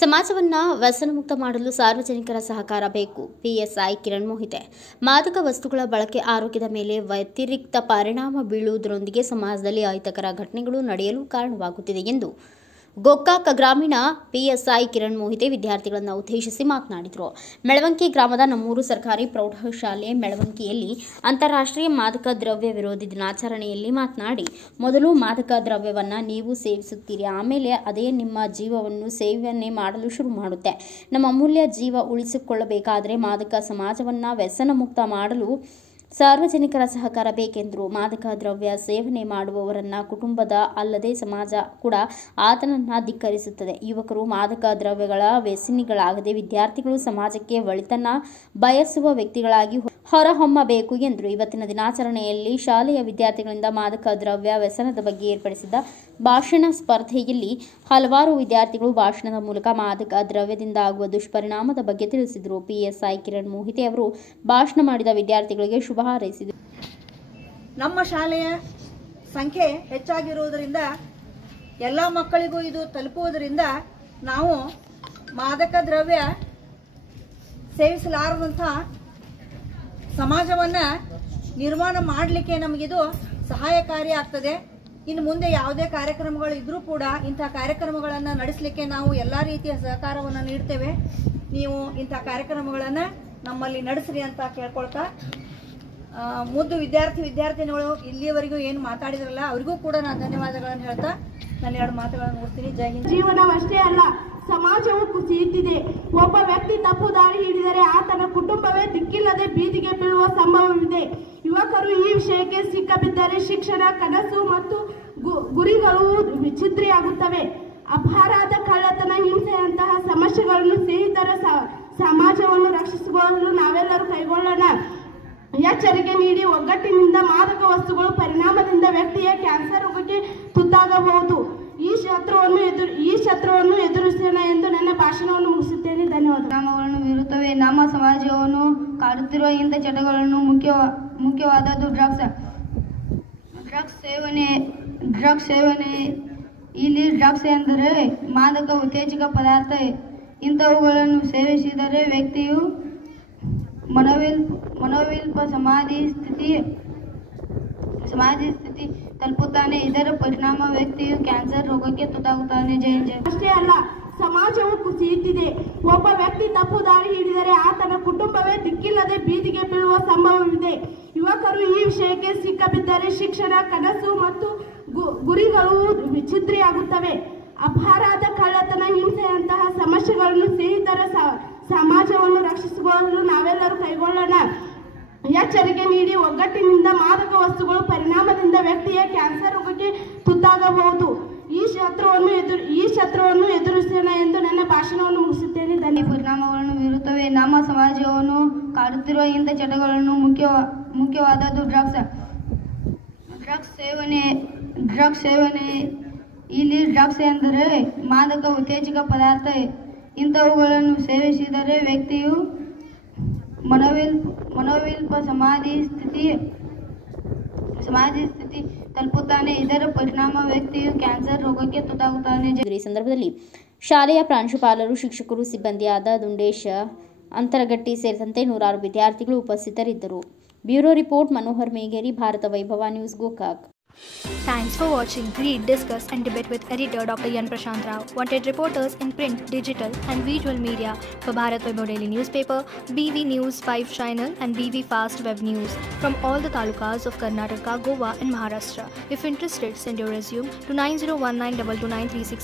ಸಮಾಜವನ್ನ ವ್ಯಸನಮುಕ್ತ ಮಾಡಲು ಸಾರ್ವಜನಿಕರ ಸಹಕಾರ ಬೇಕು. ಪಿಎಸ್ಐ ಕಿರಣ್ ಮೋಹಿತೆ. ಮಾದಕ ವಸ್ತುಗಳ ಬಳಕೆ ಆರೋಗ್ಯದ ಮೇಲೆ ವ್ಯತಿರಿಕ್ತ ಪರಿಣಾಮ ಬೀಳುವುದರೊಂದಿಗೆ ಸಮಾಜದಲ್ಲಿ ಅಹಿತಕರ ಘಟನೆಗಳು ನಡೆಯಲು ಕಾರಣವಾಗುತ್ತಿದೆ ಎಂದು ಗೋಕಾಕ್ ಗ್ರಾಮೀಣ ಪಿಎಸ್ಐ ಕಿರಣ್ ಮೋಹಿತೆ ವಿದ್ಯಾರ್ಥಿಗಳನ್ನು ಉದ್ದೇಶಿಸಿ ಮಾತನಾಡಿದರು. ಮೆಳವಂಕಿ ಗ್ರಾಮದ ನಮ್ಮೂರು ಸರ್ಕಾರಿ ಪ್ರೌಢಶಾಲೆ ಮೆಳವಂಕಿಯಲ್ಲಿ ಅಂತಾರಾಷ್ಟ್ರೀಯ ಮಾದಕ ದ್ರವ್ಯ ವಿರೋಧಿ ದಿನಾಚರಣೆಯಲ್ಲಿ ಮಾತನಾಡಿ, ಮೊದಲು ಮಾದಕ ದ್ರವ್ಯವನ್ನು ನೀವು ಸೇವಿಸುತ್ತೀರಿ, ಆಮೇಲೆ ಅದೇ ನಿಮ್ಮ ಜೀವವನ್ನು ಸೇವನೆ ಮಾಡಲು ಶುರು ಮಾಡುತ್ತೆ. ನಮ್ಮ ಅಮೂಲ್ಯ ಜೀವ ಉಳಿಸಿಕೊಳ್ಳಬೇಕಾದರೆ ಮಾದಕ ಸಮಾಜವನ್ನು ವ್ಯಸನ ಮುಕ್ತ ಮಾಡಲು ಸಾರ್ವಜನಿಕರ ಸಹಕಾರ ಬೇಕೆಂದರು. ಮಾದಕ ದ್ರವ್ಯ ಸೇವನೆ ಮಾಡುವವರನ್ನ ಕುಟುಂಬದ ಅಲ್ಲದೆ ಸಮಾಜ ಕೂಡ ಆತನನ್ನ ಧಿಕ್ಕರಿಸುತ್ತದೆ. ಯುವಕರು ಮಾದಕ ದ್ರವ್ಯಗಳ ವ್ಯಸನಿಗಳಾಗದೆ ವಿದ್ಯಾರ್ಥಿಗಳು ಸಮಾಜಕ್ಕೆ ಒಳಿತನ್ನ ಬಯಸುವ ವ್ಯಕ್ತಿಗಳಾಗಿ ಹೊರಹೊಮ್ಮಬೇಕು ಎಂದರು. ಇವತ್ತಿನ ದಿನಾಚರಣೆಯಲ್ಲಿ ಶಾಲೆಯ ವಿದ್ಯಾರ್ಥಿಗಳಿಂದ ಮಾದಕ ದ್ರವ್ಯ ವ್ಯಸನದ ಬಗ್ಗೆ ಏರ್ಪಡಿಸಿದ್ದ ಭಾಷಣ ಸ್ಪರ್ಧೆಯಲ್ಲಿ ಹಲವಾರು ವಿದ್ಯಾರ್ಥಿಗಳು ಭಾಷಣದ ಮೂಲಕ ಮಾದಕ ದ್ರವ್ಯದಿಂದ ಆಗುವ ದುಷ್ಪರಿಣಾಮದ ಬಗ್ಗೆ ತಿಳಿಸಿದರು. ಪಿಎಸ್ಐ ಕಿರಣ್ ಮೋಹಿತೆ ಅವರು ಭಾಷಣ ಮಾಡಿದ ವಿದ್ಯಾರ್ಥಿಗಳಿಗೆ ಶುಭ ಹಾರೈಸಿದರು. ನಮ್ಮ ಶಾಲೆಯ ಸಂಖ್ಯೆ ಹೆಚ್ಚಾಗಿರುವುದರಿಂದ ಎಲ್ಲ ಮಕ್ಕಳಿಗೂ ಇದು ತಲುಪುವುದರಿಂದ ನಾವು ಮಾದಕ ದ್ರವ್ಯ ಸೇವಿಸಲಾರದಂಥ ಸಮಾಜವನ್ನ ನಿರ್ಮಾಣ ಮಾಡಲಿಕ್ಕೆ ನಮಗಿದು ಸಹಾಯಕಾರಿ ಆಗ್ತದೆ. ಇನ್ನು ಮುಂದೆ ಯಾವುದೇ ಕಾರ್ಯಕ್ರಮಗಳು ಇದ್ರೂ ಕೂಡ ಇಂಥ ಕಾರ್ಯಕ್ರಮಗಳನ್ನು ನಡೆಸಲಿಕ್ಕೆ ನಾವು ಎಲ್ಲ ರೀತಿಯ ಸಹಕಾರವನ್ನು ನೀಡ್ತೇವೆ. ನೀವು ಇಂಥ ಕಾರ್ಯಕ್ರಮಗಳನ್ನು ನಮ್ಮಲ್ಲಿ ನಡೆಸ್ರಿ ಅಂತ ಕೇಳ್ಕೊಳ್ತಾ, ಮುದ್ದು ವಿದ್ಯಾರ್ಥಿನಿಗಳು ಇಲ್ಲಿಯವರೆಗೂ ಏನು ಮಾತಾಡಿದ್ರಲ್ಲ ಅವರಿಗೂ ಕೂಡ ನಾನು ಧನ್ಯವಾದಗಳನ್ನು ಹೇಳ್ತಾ ನಾನು ಎರಡು ಮಾತುಗಳನ್ನು ನೋಡ್ತೀನಿ. ಜೈ ಹಿಂದ್. ಜೀವನವಷ್ಟೇ ಅಲ್ಲ, ಸಮಾಜವು ಕುಸಿಯುತ್ತಿದೆ. ಒಬ್ಬ ವ್ಯಕ್ತಿ ತಪ್ಪು ದಾರಿ ಹಿಡಿದರೆ ಆತನ ಕುಟುಂಬವೇ ದಿಕ್ಕಿಲ್ಲದೆ ಬೀದಿಗೆ ಬೀಳುವ ಸಂಭವವಿದೆ. ಯುವಕರು ಈ ವಿಷಯಕ್ಕೆ ಸಿಕ್ಕಬಿದ್ದರೆ ಶಿಕ್ಷಣ, ಕನಸು ಮತ್ತು ಗುರಿಗಳು ವಿಚ್ಛಿದ್ರಿಯಾಗುತ್ತವೆ. ಅಪರಾಧ, ಕಳ್ಳತನ, ಹಿಂಸೆಯಂತಹ ಸಮಸ್ಯೆಗಳನ್ನು ಸ್ನೇಹಿತರ ಸಮಾಜವನ್ನು ರಕ್ಷಿಸಿಕೊಳ್ಳಲು ನಾವೆಲ್ಲರೂ ಕೈಗೊಳ್ಳೋಣ. ಎಚ್ಚರಿಕೆ ನೀಡಿ ಒಗ್ಗಟ್ಟಿನಿಂದ ಮಾದಕ ವಸ್ತುಗಳ ಪರಿಣಾಮದಿಂದ ವ್ಯಕ್ತಿಯ ಕ್ಯಾನ್ಸರ್ ರೋಗಕ್ಕೆ ತುತ್ತಾಗಬಹುದು. ಈ ಶತ್ರುವನ್ನು ಎದುರಿಸೋಣ ಎಂದು ನನ್ನ ಭಾಷಣವನ್ನು ಮುಗಿಸುತ್ತೇನೆ. ಧನ್ಯವಾದ. ಪರಿಣಾಮಗಳನ್ನು ಬೀರುತ್ತವೆ. ನಮ್ಮ ಸಮಾಜವನ್ನು ಕಾಡುತ್ತಿರುವ ಇಂಥ ಚಟಗಳನ್ನು ಮುಖ್ಯವಾದದ್ದು ಡ್ರಗ್ಸ್ ಸೇವನೆ. ಇಲ್ಲಿ ಡ್ರಗ್ಸ್ ಎಂದರೆ ಮಾದಕ ಉತ್ತೇಜಕ ಪದಾರ್ಥ. ಇಂಥವುಗಳನ್ನು ಸೇವಿಸಿದರೆ ವ್ಯಕ್ತಿಯು ಮನೋವಿಲ್ಪ ಸಮಾಧಿ ಸ್ಥಿತಿ ತಲುಪುತ್ತಾನೆ. ಇದರ ಪರಿಣಾಮ ವ್ಯಕ್ತಿಯು ಕ್ಯಾನ್ಸರ್ ರೋಗಕ್ಕೆ ತುತ್ತಾಗುತ್ತಾನೆ. ಜೈ ಜೈ. ಅಷ್ಟೇ ಅಲ್ಲ, ಸಮಾಜವು ಕುಸಿಯುತ್ತಿದೆ. ಒಬ್ಬ ವ್ಯಕ್ತಿ ತಪ್ಪು ದಾರಿ ಹಿಡಿದರೆ ಆತನ ಕುಟುಂಬವೇ ದಿಕ್ಕಿಲ್ಲದೆ ಬೀದಿಗೆ ಬೀಳುವ ಸಂಭವವಿದೆ. ಯುವಕರು ಈ ವಿಷಯಕ್ಕೆ ಸಿಕ್ಕಬಿದ್ದರೆ ಶಿಕ್ಷಣ, ಕನಸು ಮತ್ತು ಗುರಿಗಳು ವಿಚ್ಛಿದ್ರಿಯಾಗುತ್ತವೆ. ಅಪರಾಧ, ಕಳ್ಳತನ, ಹಿಂಸೆಯಂತಹ ಸಮಸ್ಯೆಗಳನ್ನು ಸ್ನೇಹಿತರ ಸಮಾಜವನ್ನು ರಕ್ಷಿಸಿಕೊಳ್ಳಲು ನಾವೆಲ್ಲರೂ ಕೈಗೊಳ್ಳೋಣ. ಎಚ್ಚರಿಕೆ ನೀಡಿ ಒಗ್ಗಟ್ಟಿನಿಂದ ಮಾದಕ ವಸ್ತುಗಳ ಪರಿಣಾಮದಿಂದ ವ್ಯಕ್ತಿಯ ಕ್ಯಾನ್ಸರ್ ರೋಗಕ್ಕೆ ತುತ್ತಾಗಬಹುದು. ಈ ಶತ್ರುವನ್ನು ಎದುರಿಸೋಣ ಎಂದು ನನ್ನ ಭಾಷಣವನ್ನು ಮುಗಿಸುತ್ತೇನೆ. ಪರಿಣಾಮಗಳನ್ನು ಬೀರುತ್ತವೆ. ನಮ್ಮ ಸಮಾಜವನ್ನು ಕಾಡುತ್ತಿರುವ ಇಂಥ ಚಟಗಳನ್ನು ಮುಖ್ಯವಾದದ್ದು ಡ್ರಗ್ಸ್ ಸೇವನೆ. ಇಲ್ಲಿ ಡ್ರಗ್ಸ್ ಎಂದರೆ ಮಾದಕ ಉತ್ತೇಜಕ ಪದಾರ್ಥ. ಇಂಥವುಗಳನ್ನು ಸೇವಿಸಿದರೆ ವ್ಯಕ್ತಿಯು ಮನೋವಿಲ್ಪ ಸಮಾಧಿ ಸ್ಥಿತಿ ತಲುಪುತ್ತಾನೆ. ಇದರ ಪರಿಣಾಮ ವ್ಯಕ್ತಿಯು ಕ್ಯಾನ್ಸರ್ ರೋಗಕ್ಕೆ ತುತ್ತಾಗುತ್ತಾನೆ. ಈ ಸಂದರ್ಭದಲ್ಲಿ ಶಾಲೆಯ ಪ್ರಾಂಶುಪಾಲರು, ಶಿಕ್ಷಕರು, ಸಿಬ್ಬಂದಿಯಾದ ದುಂಡೇಶ ಅಂತರಗಟ್ಟಿ ಸೇರಿದಂತೆ ನೂರಾರು ವಿದ್ಯಾರ್ಥಿಗಳು ಉಪಸ್ಥಿತರಿದ್ದರು. ಬ್ಯೂರೋ ರಿಪೋರ್ಟ್ ಮನೋಹರ್ ಮೇಘೇರಿ, ಭಾರತ ವೈಭವ news, Gokak. Thanks for watching. Read, discuss and debate with editor Dr. Yan Prashant Rao. Wanted reporters in print, digital and visual media for Bharat Vaibhav Daily Newspaper, BV News 5 Channel and BV Fast Web News from all the talukas of Karnataka, Goa and Maharashtra. If interested, send your resume to 9019229369.